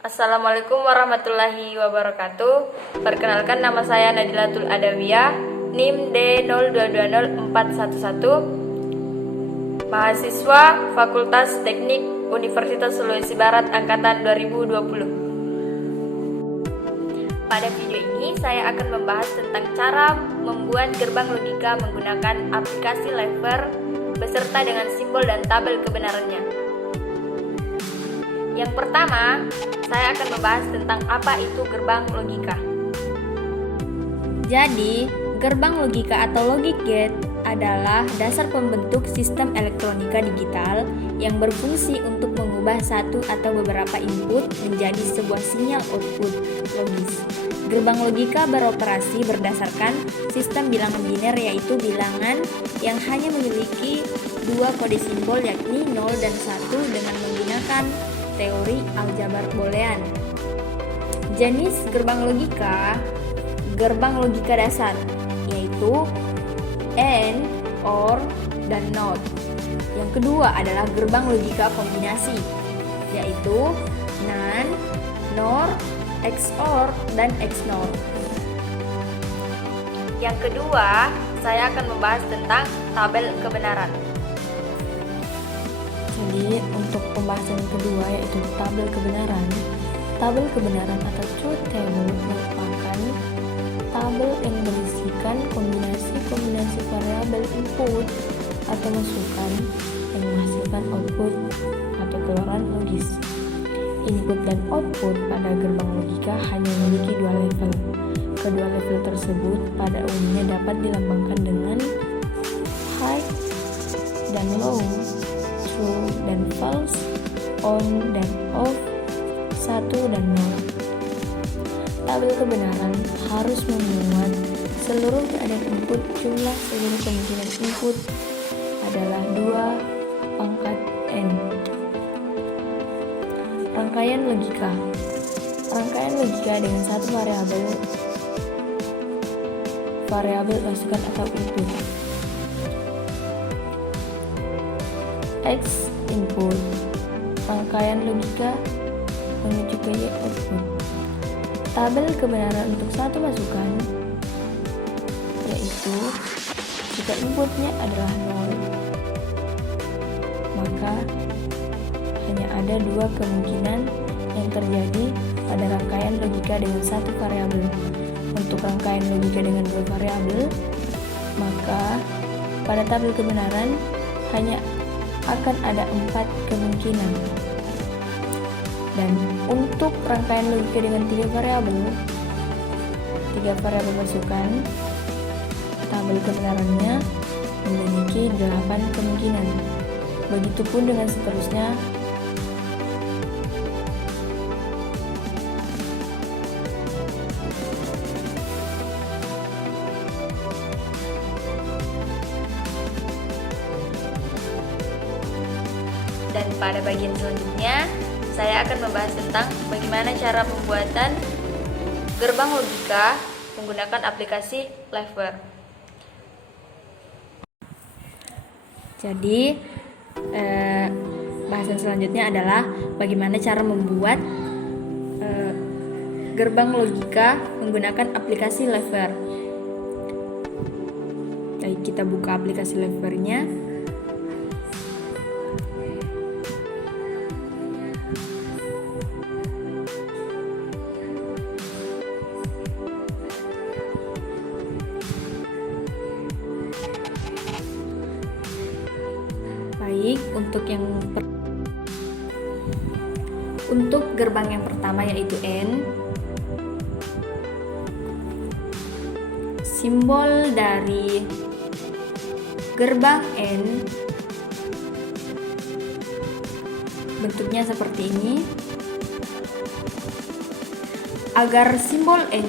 Assalamualaikum warahmatullahi wabarakatuh. Perkenalkan, nama saya Nadilatul Adawiyah, NIM D02264111, mahasiswa Fakultas Teknik Universitas Sulawesi Barat Angkatan 2020. Pada video ini saya akan membahas tentang cara membuat gerbang logika menggunakan aplikasi Lever beserta dengan simbol dan tabel kebenarannya. Yang pertama, saya akan membahas tentang apa itu gerbang logika. Jadi, gerbang logika atau logic gate adalah dasar pembentuk sistem elektronika digital yang berfungsi untuk mengubah satu atau beberapa input menjadi sebuah sinyal output logis. Gerbang logika beroperasi berdasarkan sistem bilangan biner, yaitu bilangan yang hanya memiliki dua kode simbol yakni 0 dan 1 dengan menggunakan teori aljabar boolean. Jenis gerbang logika dasar, yaitu AND, OR, dan NOT. Yang kedua adalah gerbang logika kombinasi, yaitu NAND, NOR, XOR, dan XNOR. Yang kedua, saya akan membahas tentang tabel kebenaran. Jadi untuk pembahasan kedua yaitu tabel kebenaran. Tabel kebenaran atau truth table merupakan tabel yang berisikan kombinasi variabel input atau masukan yang menghasilkan output atau keluaran logis. Input dan output pada gerbang logika hanya memiliki dua level. Kedua level tersebut pada umumnya dapat dilambangkan dengan high dan low, true dan false, on dan off, 1 dan 0. Tabel kebenaran harus memuat seluruh keadaan input. Jumlah seluruh kemungkinan input adalah 2 pangkat n. Rangkaian logika dengan satu variabel masukan atau input. X input, rangkaian logika menuju ke Y output. Tabel kebenaran untuk satu masukan, yaitu jika inputnya adalah 0, maka hanya ada dua kemungkinan yang terjadi pada rangkaian logika dengan satu variabel. Untuk rangkaian logika dengan dua variabel, maka pada tabel kebenaran hanya akan ada 4 kemungkinan. Dan untuk rangkaian logika dengan 3 variabel masukan, tabel kebenarannya memiliki 8 kemungkinan. Begitupun dengan seterusnya. Dan pada bagian selanjutnya, saya akan membahas tentang bagaimana cara pembuatan gerbang logika menggunakan aplikasi Lever. Jadi, bahasan selanjutnya adalah bagaimana cara membuat gerbang logika menggunakan aplikasi Lever. Baik, kita buka aplikasi Levernya. Baik, untuk gerbang yang pertama yaitu N, simbol dari gerbang N bentuknya seperti ini. Agar simbol N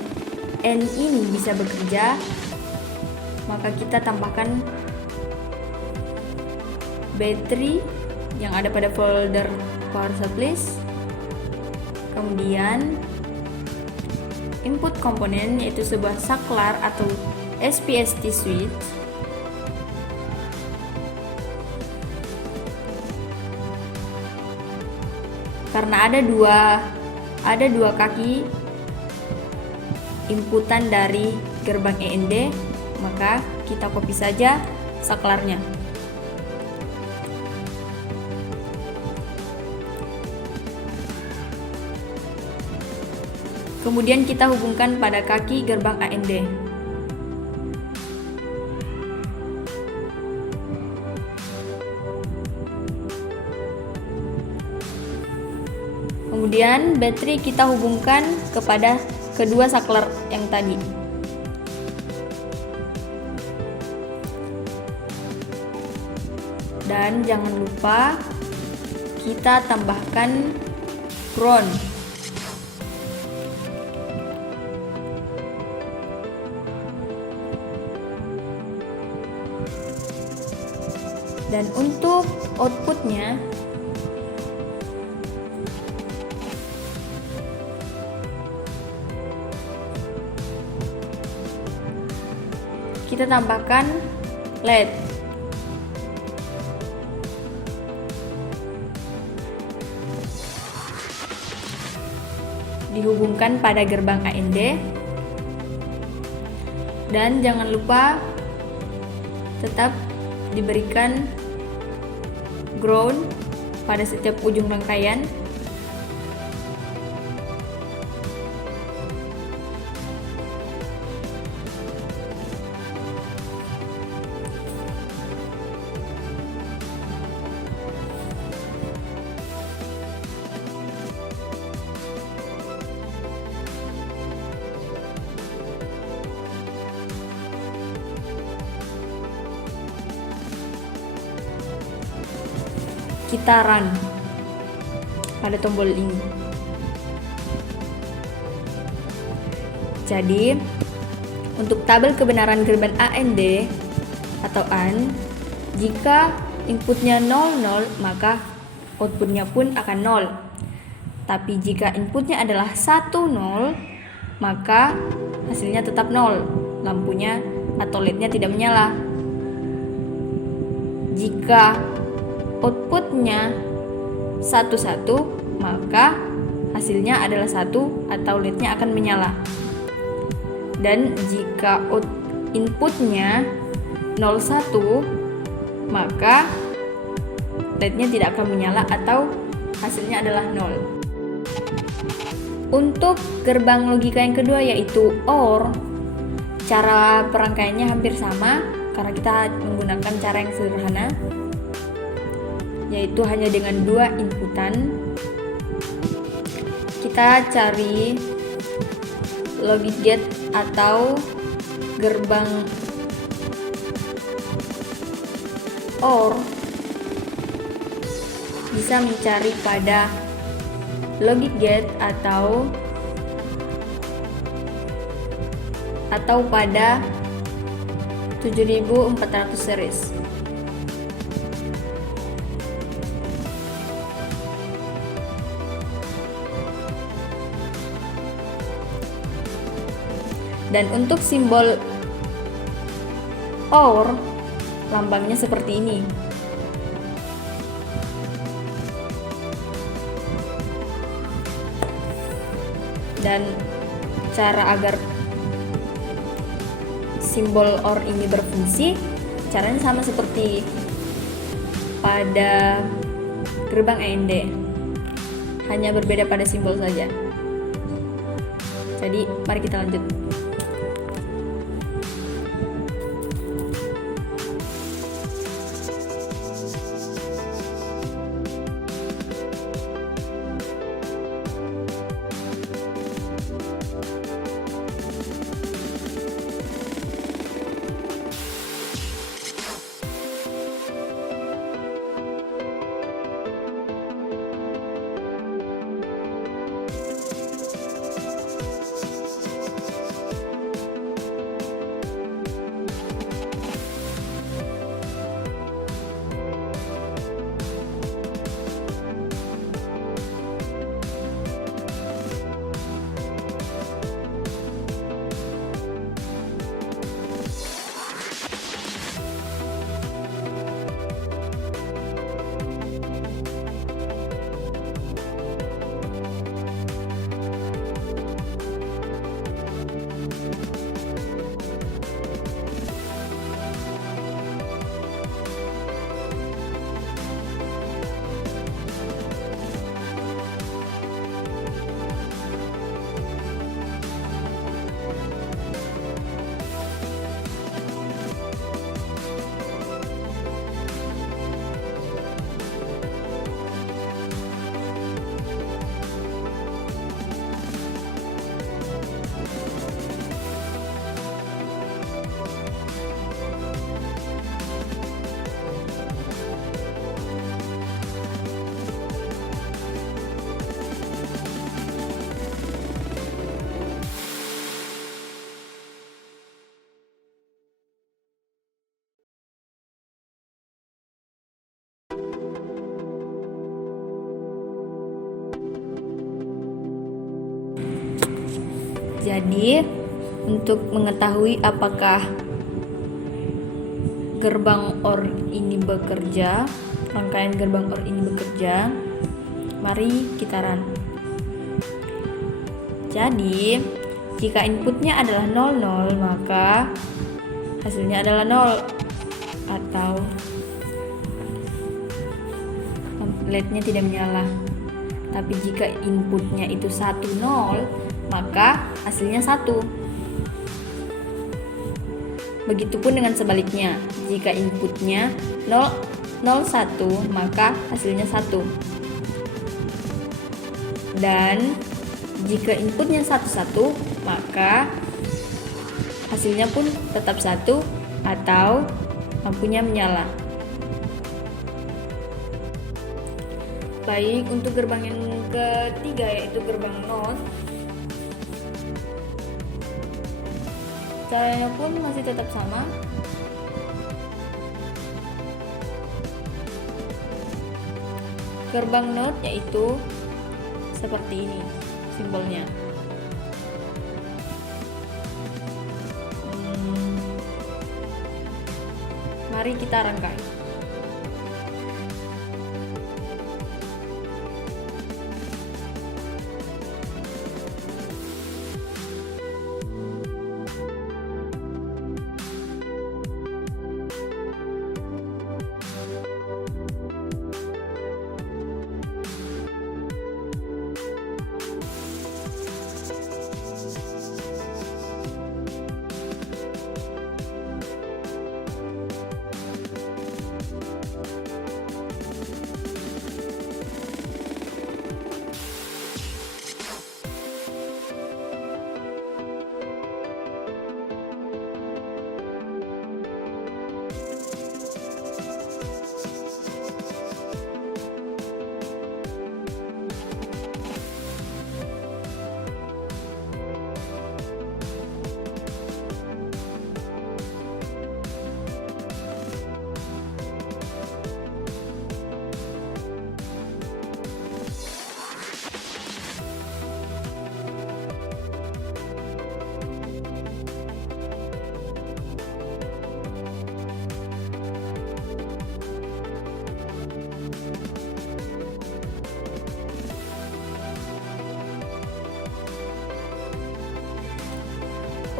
ini bisa bekerja, maka kita tambahkan battery yang ada pada folder power supplies, kemudian input komponen yaitu sebuah saklar atau SPST switch, karena ada dua ada 2 kaki inputan dari gerbang END, maka kita copy saja saklarnya. Kemudian kita hubungkan pada kaki gerbang AND. Kemudian baterai kita hubungkan kepada kedua saklar yang tadi. Dan jangan lupa kita tambahkan ground. Dan untuk outputnya, kita tambahkan LED. Dihubungkan pada gerbang AND. Dan jangan lupa tetap diberikan ground pada setiap ujung rangkaian. Kita run pada tombol ini. Jadi, untuk tabel kebenaran gerbang AND atau AND, jika inputnya 00, maka outputnya pun akan 0. Tapi jika inputnya adalah 10, maka hasilnya tetap 0. Lampunya atau LED-nya tidak menyala. Jika outputnya 11, maka hasilnya adalah 1 atau LED-nya akan menyala. Dan jika inputnya 01, maka LED-nya tidak akan menyala atau hasilnya adalah 0. Untuk gerbang logika yang kedua yaitu OR, cara perangkaiannya hampir sama karena kita menggunakan cara yang sederhana, yaitu hanya dengan 2 inputan. Kita cari logic gate atau gerbang OR, bisa mencari pada logic gate atau pada 7400 series. Dan untuk simbol OR, lambangnya seperti ini. Dan cara agar simbol OR ini berfungsi, caranya sama seperti pada gerbang AND, hanya berbeda pada simbol saja. Jadi mari kita lanjut. Jadi, untuk mengetahui apakah gerbang OR ini bekerja, rangkaian gerbang OR ini bekerja, mari kita run. Jadi, jika inputnya adalah 00, maka hasilnya adalah 0 atau LED-nya tidak menyala. Tapi jika inputnya itu 10, maka hasilnya 1. Begitupun dengan sebaliknya, jika inputnya 01, maka hasilnya 1. Dan jika inputnya 11, maka hasilnya pun tetap 1 atau lampunya menyala. Baik, untuk gerbang yang ketiga yaitu gerbang NOT, caranya pun masih tetap sama. Gerbang NOT yaitu seperti ini simbolnya. Mari kita rangkai.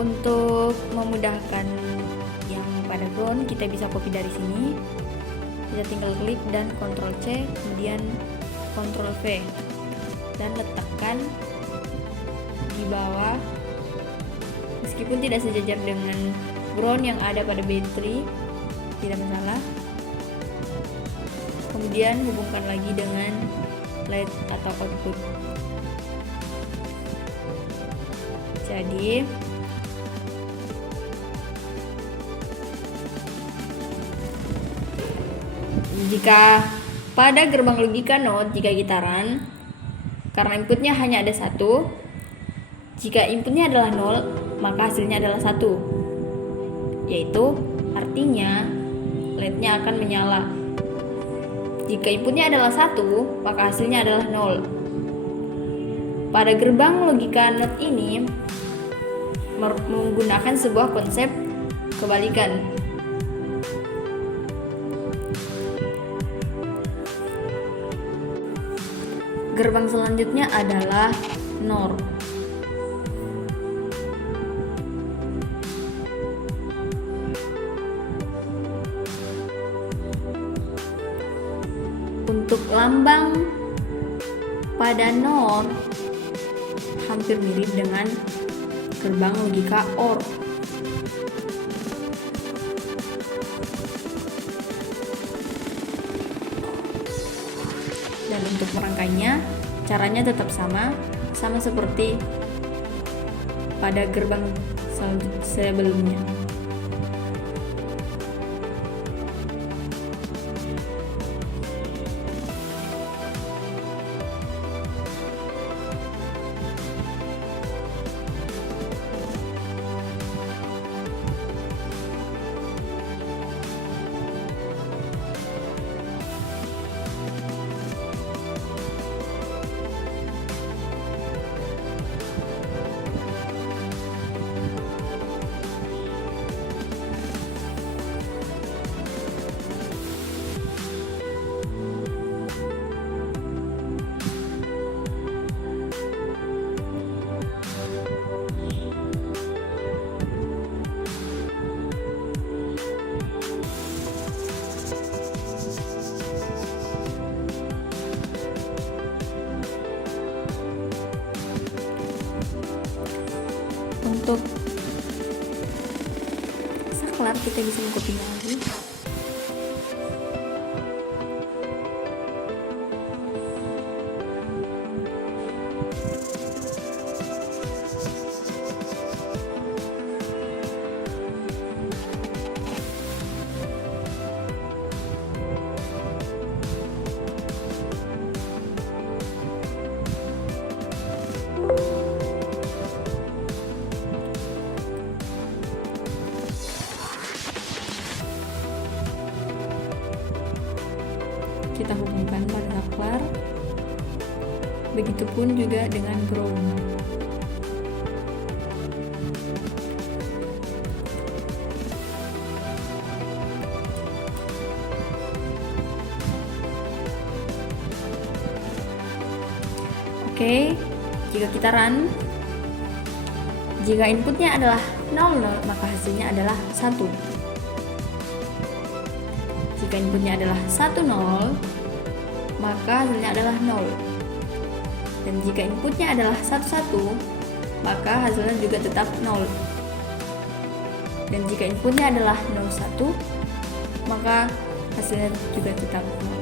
Untuk memudahkan yang pada ground, kita bisa copy dari sini. Kita tinggal klik dan Ctrl C, kemudian Ctrl V, dan letakkan di bawah. Meskipun tidak sejajar dengan ground yang ada pada battery, tidak masalah. Kemudian hubungkan lagi dengan LED atau output. Jadi jika pada gerbang logika NOT, jika kita run, karena inputnya hanya ada 1, jika inputnya adalah 0, maka hasilnya adalah 1, yaitu artinya LED-nya akan menyala. Jika inputnya adalah 1, maka hasilnya adalah 0. Pada gerbang logika NOT ini menggunakan sebuah konsep kebalikan. Gerbang selanjutnya adalah NOR. Untuk lambang pada NOR hampir mirip dengan gerbang logika OR. Dan untuk merangkainya, caranya tetap sama seperti pada gerbang sebelumnya. untuk saklar kita bisa mengcopy lagi. Kita hubungkan pada saklar. Begitupun juga dengan ground. Oke, jika kita run, jika inputnya adalah 00, maka hasilnya adalah 1. Jika inputnya adalah 10, maka hasilnya adalah 0. Dan jika inputnya adalah 11, maka hasilnya juga tetap 0. Dan jika inputnya adalah 01, maka hasilnya juga tetap 0.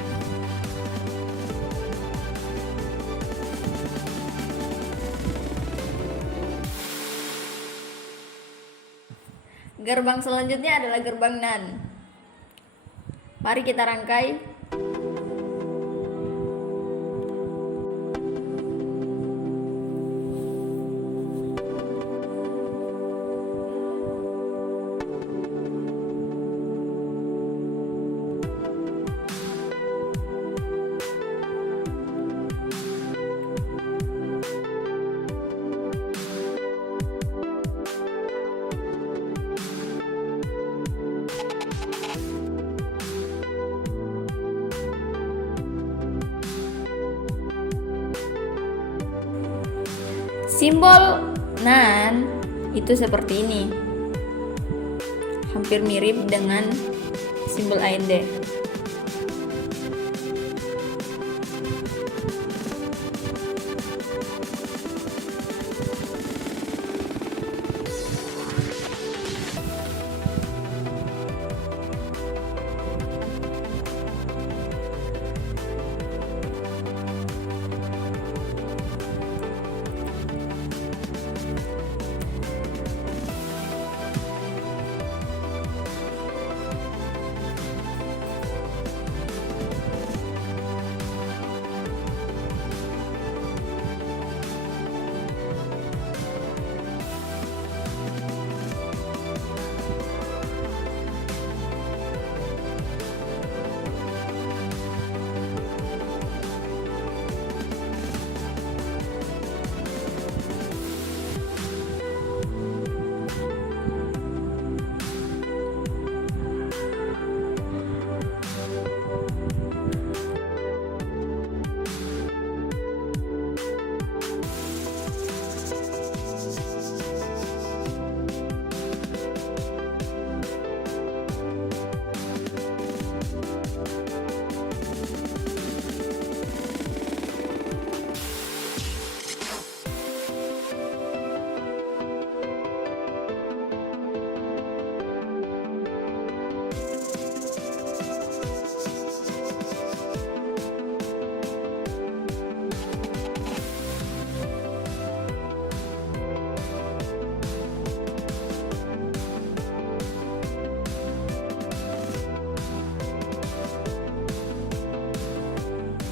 Gerbang selanjutnya adalah gerbang NAND. Mari kita rangkai. Simbol NAND itu seperti ini, hampir mirip dengan simbol AND.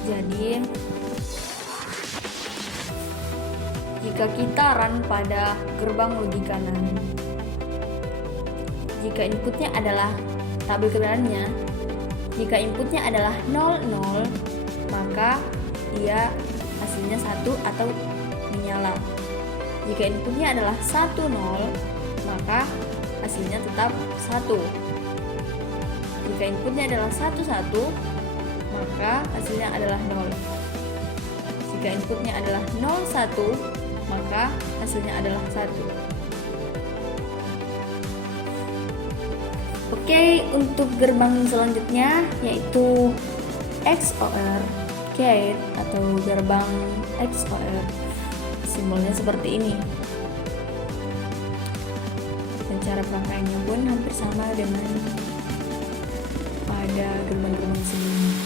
Jadi jika kita run pada gerbang logika NAND, jika inputnya adalah tabel kebenarannya, jika inputnya adalah 00, maka dia hasilnya 1 atau menyala. Jika inputnya adalah 10, maka hasilnya tetap 1. Jika inputnya adalah 11, maka hasilnya adalah 0. Jika inputnya adalah 01, maka hasilnya adalah 1. Oke, untuk gerbang selanjutnya yaitu XOR gate atau gerbang XOR. Simbolnya seperti ini. cara pemakaiannya pun hampir sama dengan pada gerbang-gerbang sebelumnya.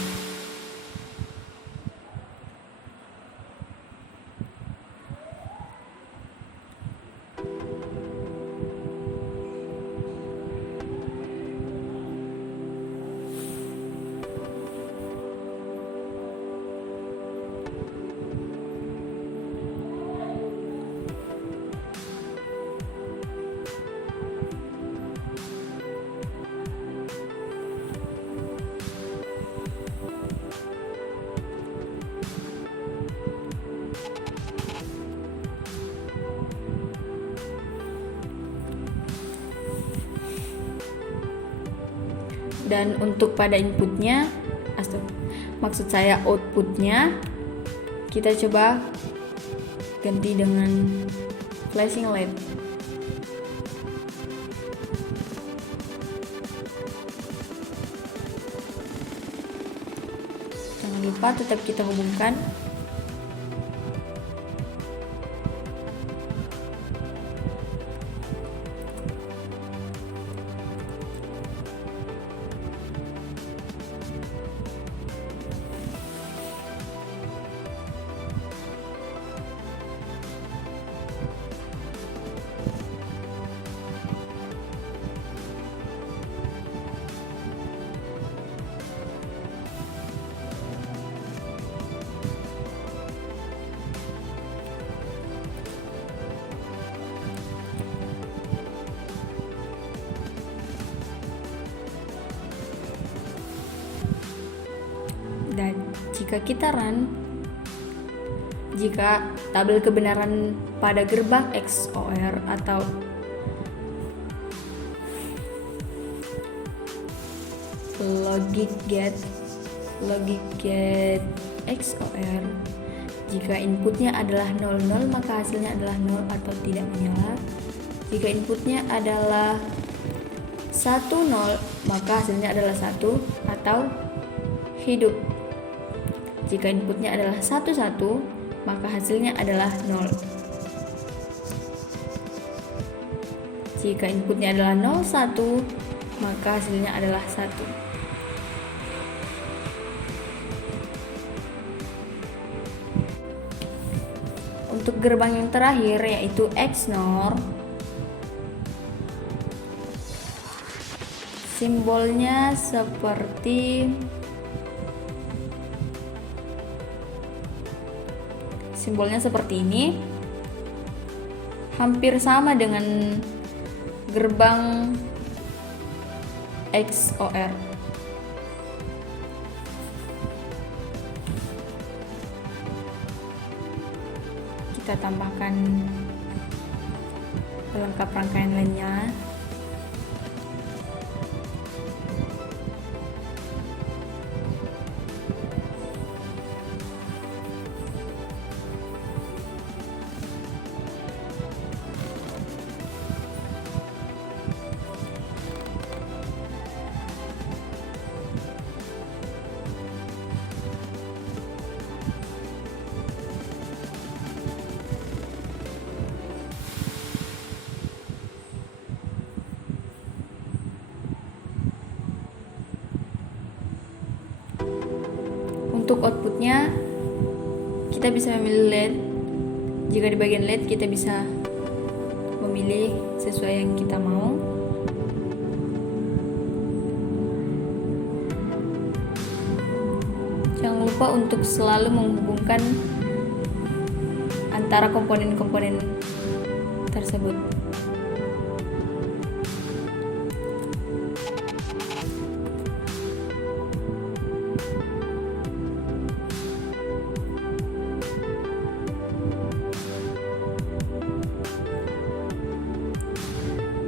Dan untuk pada inputnya, maksud saya outputnya, kita coba ganti dengan flashing LED. Jangan lupa tetap kita hubungkan. Dan jika kita run, jika tabel kebenaran pada gerbang XOR atau logic gate XOR, jika inputnya adalah 00 maka hasilnya adalah 0 atau tidak menyala. Jika inputnya adalah 10 maka hasilnya adalah 1 atau hidup. Jika inputnya adalah 11 maka hasilnya adalah 0. Jika inputnya adalah 01 maka hasilnya adalah 1. Untuk gerbang yang terakhir yaitu XNOR, simbolnya seperti ini, hampir sama dengan gerbang XOR. Kita tambahkan pelengkap rangkaian lainnya. Untuk outputnya kita bisa memilih LED. Jika di bagian LED kita bisa memilih sesuai yang kita mau. Jangan lupa untuk selalu menghubungkan antara komponen-komponen tersebut.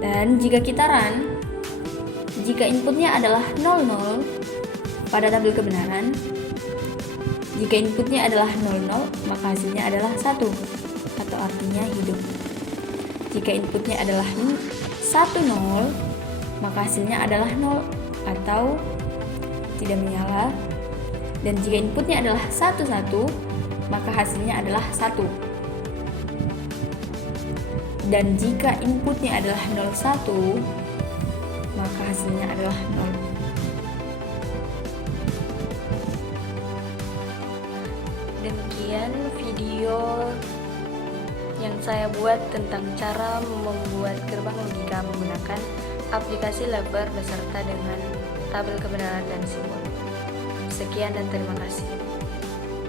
Dan jika kita run, jika inputnya adalah 00 pada tabel kebenaran, jika inputnya adalah 00 maka hasilnya adalah 1 atau artinya hidup. Jika inputnya adalah 10 maka hasilnya adalah 0 atau tidak menyala. Dan jika inputnya adalah 11 maka hasilnya adalah 1. Dan jika inputnya adalah 01, maka hasilnya adalah 0. Demikian video yang saya buat tentang cara membuat gerbang logika menggunakan aplikasi Lever beserta dengan tabel kebenaran dan simbol. Sekian dan terima kasih.